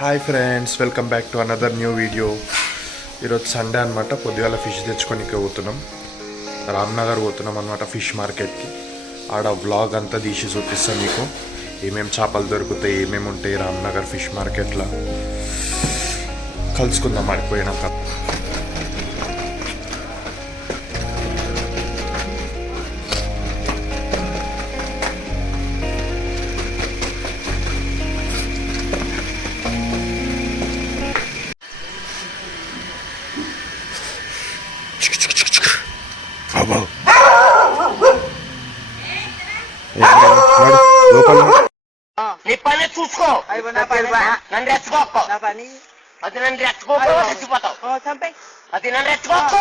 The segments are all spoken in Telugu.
Hi friends, welcome back to another new video. ఈరోజు సండే అనమాట. పొద్దుగాల ఫిష్ తెచ్చుకొని పోతున్నాం. రామ్నగర్ పోతున్నాం అనమాట ఫిష్ మార్కెట్కి. ఆడ వ్లాగ్ అంతా తీసి చూపిస్తాను మీకు. ఏమేమి చేపలు దొరుకుతాయి, ఏమేమి ఉంటాయి రామ్నగర్ ఫిష్ మార్కెట్లో. కలుసుకుందాం ఆడిపోయినాక. లోపల నీ పని చూసుకో. నన్ను రెచ్చుకోకు. అది నన్ను రెచ్చుకోకు, రెచ్చిపోతావు. అది నన్ను రెచ్చుకోకు.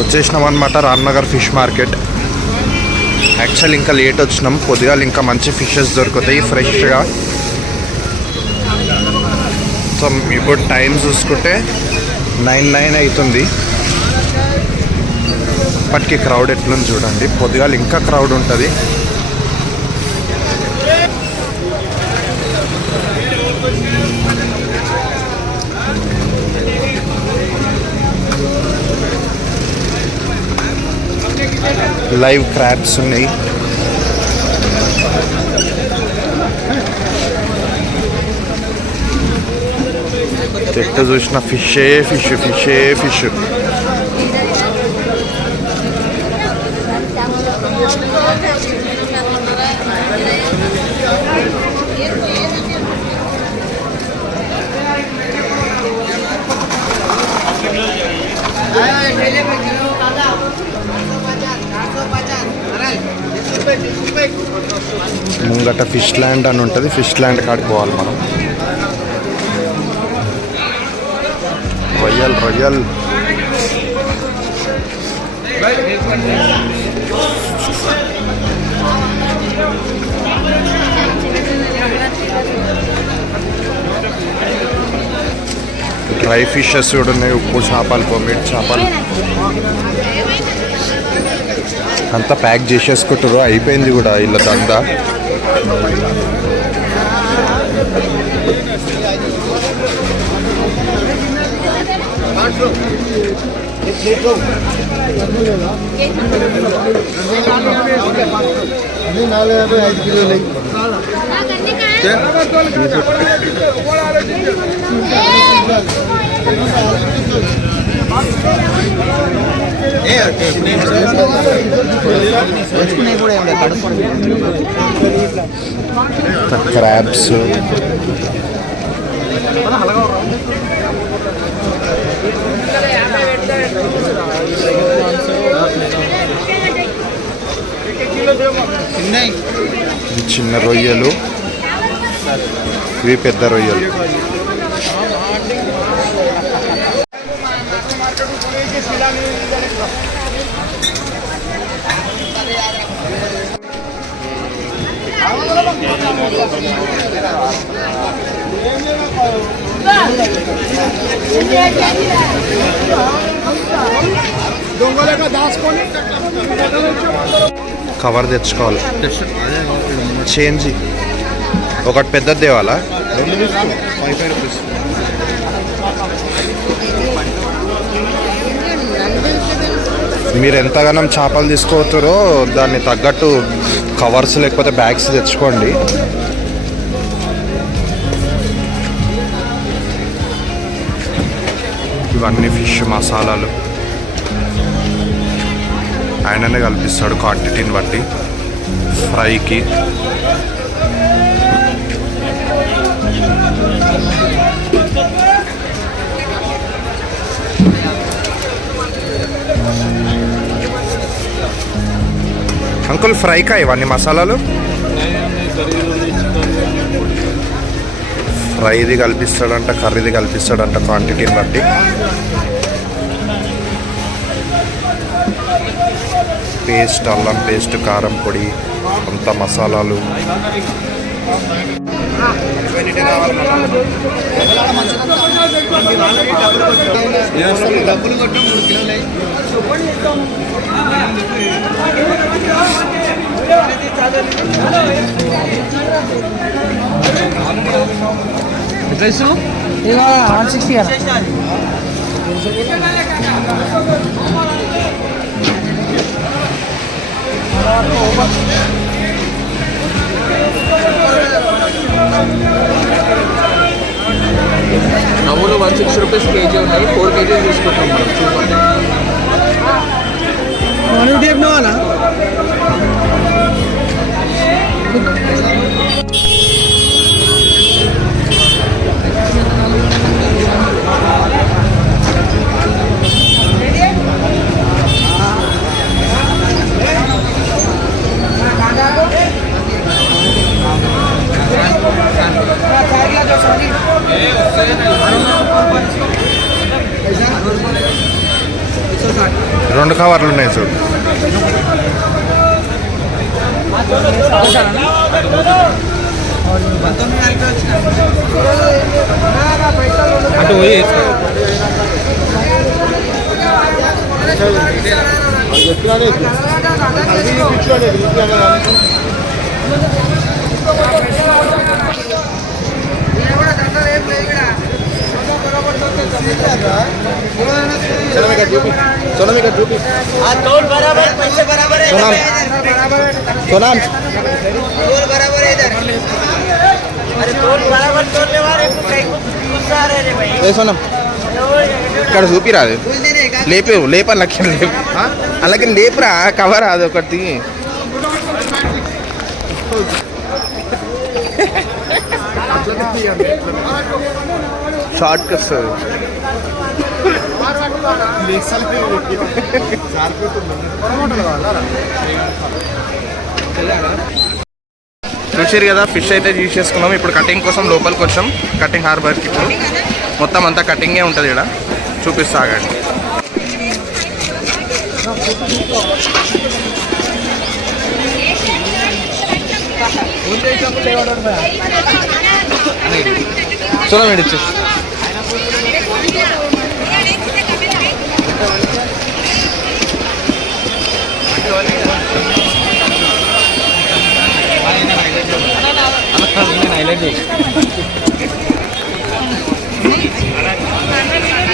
వచ్చేసినాం అనమాట రామ్నగర్ ఫిష్ మార్కెట్. యాక్చువల్ ఇంకా లేట్ వచ్చినాం. పొద్దుగాల ఇంకా మంచి ఫిషెస్ దొరుకుతాయి ఫ్రెష్గా. సో ఇప్పుడు టైం చూసుకుంటే 9 అవుతుంది. ఇప్పటికీ క్రౌడ్ ఎట్లుంది చూడండి. పొద్దుగాల ఇంకా క్రౌడ్ ఉంటుంది. లైవ్ క్రాబ్స్ ఉన్నాయి. ఎట్ట చూసిన ఫిషే ఫిష్, ఫిషే ఫిష్. ముంగట ఫిష్ ల్యాండ్ అని ఉంటుంది. ఫిష్ ల్యాండ్ కాడికి పోవాలి మనం. రొయ్యల్ రొయ్యల్ డ్రై ఫిషెస్ కూడా ఉన్నాయి. ఉప్పు చేపలు, పొమ్మిడి చేపలు అంతా ప్యాక్ చేసేసుకుంటారు. అయిపోయింది కూడా వీళ్ళ దందా. క్రాబ్స్, చిన్న రొయ్యలు, ఇవి పెద్ద రొయ్యలు. కవర్ తెచ్చుకోవాలి. చేంజ్ ఒకటి పెద్దది తేవాలా? మీరు ఎంతగానో చేపలు తీసుకోతారో దాన్ని తగ్గట్టు కవర్స్ లేకపోతే బ్యాగ్స్ తెచ్చుకోండి. ఇవన్నీ ఫిష్ మసాలాలు ఆయననే కల్పిస్తాడు క్వాంటిటీని బట్టి ఫ్రైకి. అంకుల్ ఫ్రైకా ఇవన్నీ మసాలాలు? ఫ్రైది కల్పిస్తాడంట, కర్రీది కల్పిస్తాడంట క్వాంటిటీని బట్టి. పేస్ట్, అల్లం పేస్ట్, కారం పొడి, అంత మసాలాలు. డబ్బులు కొట్టిన 3 కిలోలు డ్రెస్ 160 నవ్వులు 160 రూపీస్ కేజీ ఉన్నాయి. 4 కేజీలు తీసుకుంటాం మనం. చూడండి రెండు కవర్లు ఉన్నాయి చూడు. అటు పోయి सोनम का ड्यूटी तोल बराबर पैसे बराबर है सोनम तोल बराबर है इधर अरे तोल बराबर तोलने वाले को कहीं गुस्सा आ रहे भाई ए सोनम ఇక్కడ చూపిరాదు లేపని లక్ష్యం లేపు అలాగే లేపురా కవర్ అది ఒకటి షార్ట్ కట్స్ చూసారు కదా, ఫిష్ అయితే తీసేసుకున్నాం. ఇప్పుడు కటింగ్ కోసం లోపలికి వచ్చాం. కటింగ్ హార్బర్కి ఇప్పుడు మొత్తం అంతా కటింగే ఉంటుంది. ఇక్కడ చూపిస్తా ఆగండి. చూడ మేడిచ్చు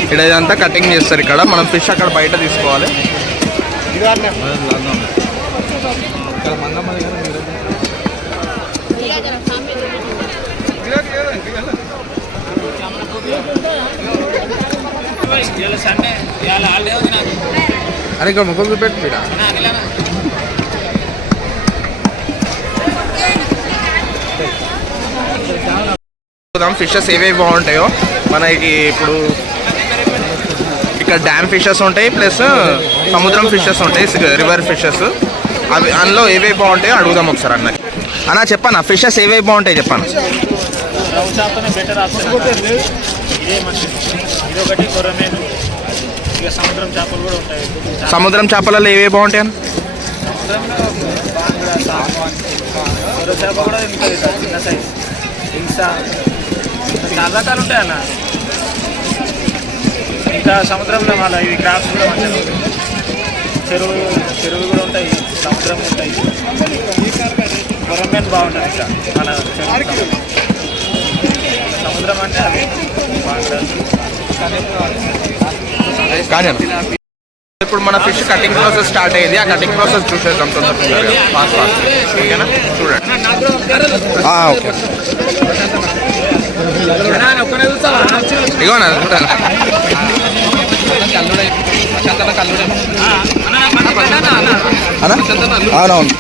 ఇక్కడ ఇదంతా కటింగ్ చేస్తారు. ఇక్కడ మనం ఫిష్ అక్కడ బయట తీసుకోవాలి. అరే ఇక్కడ ముఖం చూపెట్టి ఫిషెస్ ఏవేవి బాగుంటాయో మనకి ఇప్పుడు ఇక్కడ డ్యామ్ ఫిషెస్ ఉంటాయి, ప్లస్ సముద్రం ఫిషెస్ ఉంటాయి, రివర్ ఫిషెస్. అవి అందులో ఏవేవి బాగుంటాయో అడుగుదాం ఒకసారి. అన్న చెప్పాను, ఫిషెస్ ఏవేవి బాగుంటాయి చెప్పాను. సముద్రం చేపలలో ఏవేవి బాగుంటాయి అన్న? చాలా రకాలు ఉంటాయి అన్న. ఇంకా సముద్రంలో మళ్ళీ ఇవి క్రాప్స్ కూడా మంచిగా ఉంటాయి. చెరువు కూడా ఉంటాయి, సముద్రం ఉంటాయి. కొరమేన్ బాగుంటుంది. ఇంకా మన సముద్రం అంటే అది కానీ ఇప్పుడు మన ఫిష్ కటింగ్ ప్రాసెస్ స్టార్ట్ అయ్యేది. ఆ కటింగ్ ప్రాసెస్ చూసేద్దాం తొందరగా. ఫాస్ట్ ఓకేనా? చూడండి. ఓకే ఇగోనా అవునవును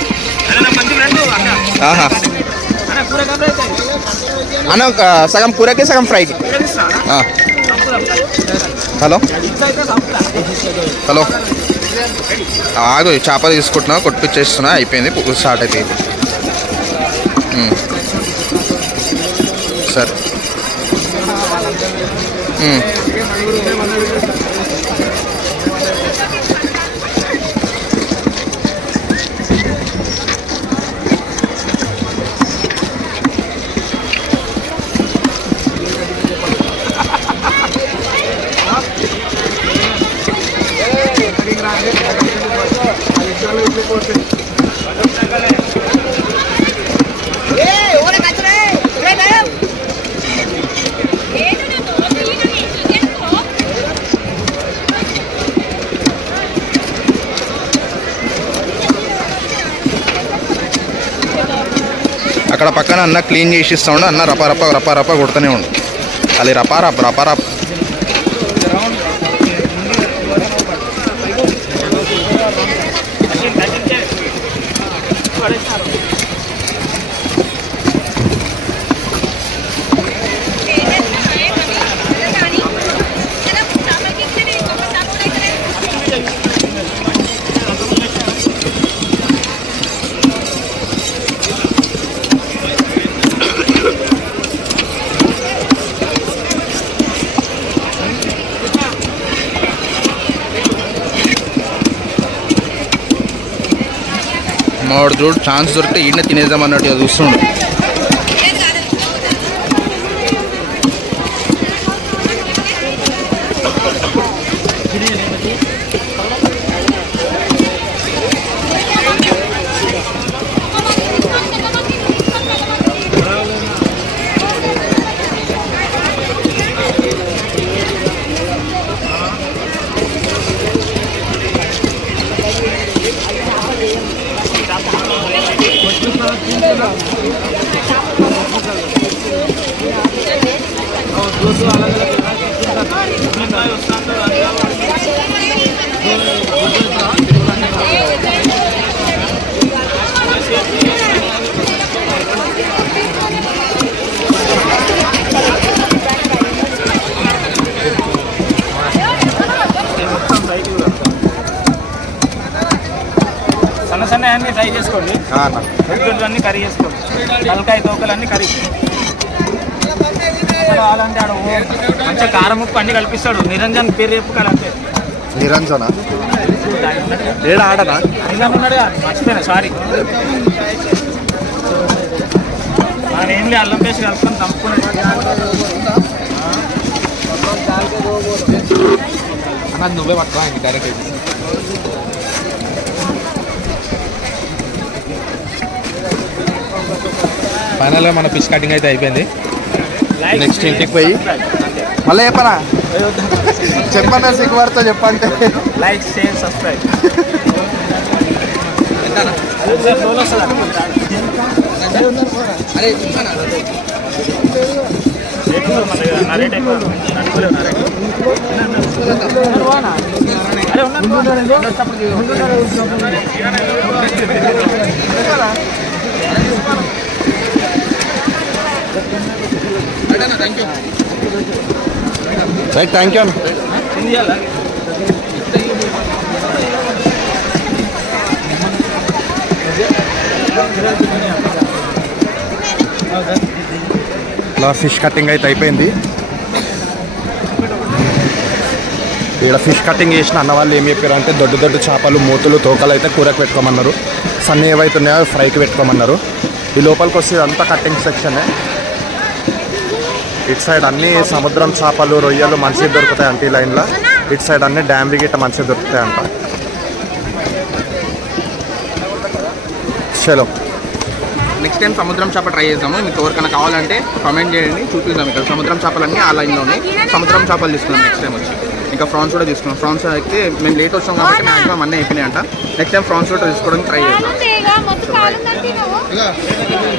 అన్న, సగం కూరకి సగం ఫ్రైకి. హలో హలో ఆగు, చేప తీసుకుంటున్నా, కొట్టిచ్చేస్తున్నా, అయిపోయింది. స్టార్ట్ అయిపోయింది. సరే అక్కడ పక్కన అన్న క్లీన్ చేసి ఇస్తా ఉండు. అన్న రపా కొడుతూనే ఉండు. అది రపా మావాడు చూడు ఛాన్స్ దొరికితే ఈయన తినేద్దాం అన్నట్టుగా చూస్తుండు. సన్న అన్నీ ఫ్రై చేసుకోండి. అన్నీ కర్రీ చేసుకోండి. తలకాయ తోకలన్నీ కర్రీ. అలాంటి ఆడ మంచిగా కారం ఉప్పు అన్ని కల్పిస్తాడు. నిరంజన్ పేరు చెప్పు కదా. అంతే నిరంజన ఏడా ఆడనా నిరంజన్ ఉన్నాడు. మర్చిపోయినా సారీ. మనం ఏం లేదు అల్లం పేస్ట్ కలుపుకొని దంపుకున్నాడు. నువ్వే పట్టుకో డైరెక్ట్. ఫైనల్గా మన ఫిష్ కటింగ్ అయితే అయిపోయింది. నెక్స్ట్ ఇంటికి పోయి మళ్ళీ చెప్పనా చెప్పన్నా సిగ్గుపడతా చెప్పంటే like share subscribe. Right thank you అన్న. ఇలా ఫిష్ కటింగ్ అయితే అయిపోయింది. ఇక్కడ ఫిష్ కటింగ్ చేసిన అన్న వాళ్ళు ఏం చెప్పారు అంటే దొడ్డు చేపలు మూతులు తోకలు అయితే కూరకు పెట్టుకోమన్నారు. సన్న ఏవైతే ఉన్నాయో ఫ్రైకి పెట్టుకోమన్నారు. ఈ లోపలికి వస్తే అంతా కటింగ్ సెక్షనే. ఇటు సైడ్ అన్ని సముద్రం చేపలు రొయ్యలు మంచిగా దొరుకుతాయి అంట ఈ లైన్లో. ఇటు సైడ్ అన్ని డ్యామ్ గిట్ట మంచిగా దొరుకుతాయి అంట. చలో నెక్స్ట్ టైం సముద్రం చేప ట్రై చేద్దాము. మీకు ఎవరికైనా కావాలంటే కామెంట్ చేయండి, చూపిద్దాం. ఇక్కడ సముద్రం చేపలన్నీ ఆ లైన్లో ఉన్నాయి. సముద్రం చేపలు తీసుకున్నాం నెక్స్ట్ టైం వచ్చి. ఇంకా ఫ్రాన్స్ కూడా తీసుకున్నాం. ఫ్రాన్స్ అయితే మేము లేట్ వచ్చాం కాబట్టి మ్యాక్సిమం అన్నీ అయిపోయినాయి అంట. నెక్స్ట్ టైం ఫ్రాన్స్ కూడా తీసుకోవడానికి ట్రై చేద్దాం.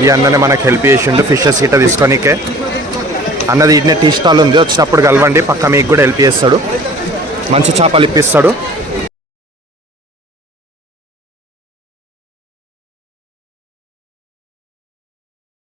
ఈ అన్ననే మనకు హెల్ప్ చేసిండు ఫిషెస్ గిట్ట తీసుకోనికే. అన్నది ఇట్నే టీ స్టాల్ ఉంది, వచ్చినప్పుడు కలవండి, పక్క మీకు కూడా హెల్ప్ చేస్తాడు, మంచి చేపలు ఇప్పిస్తాడు.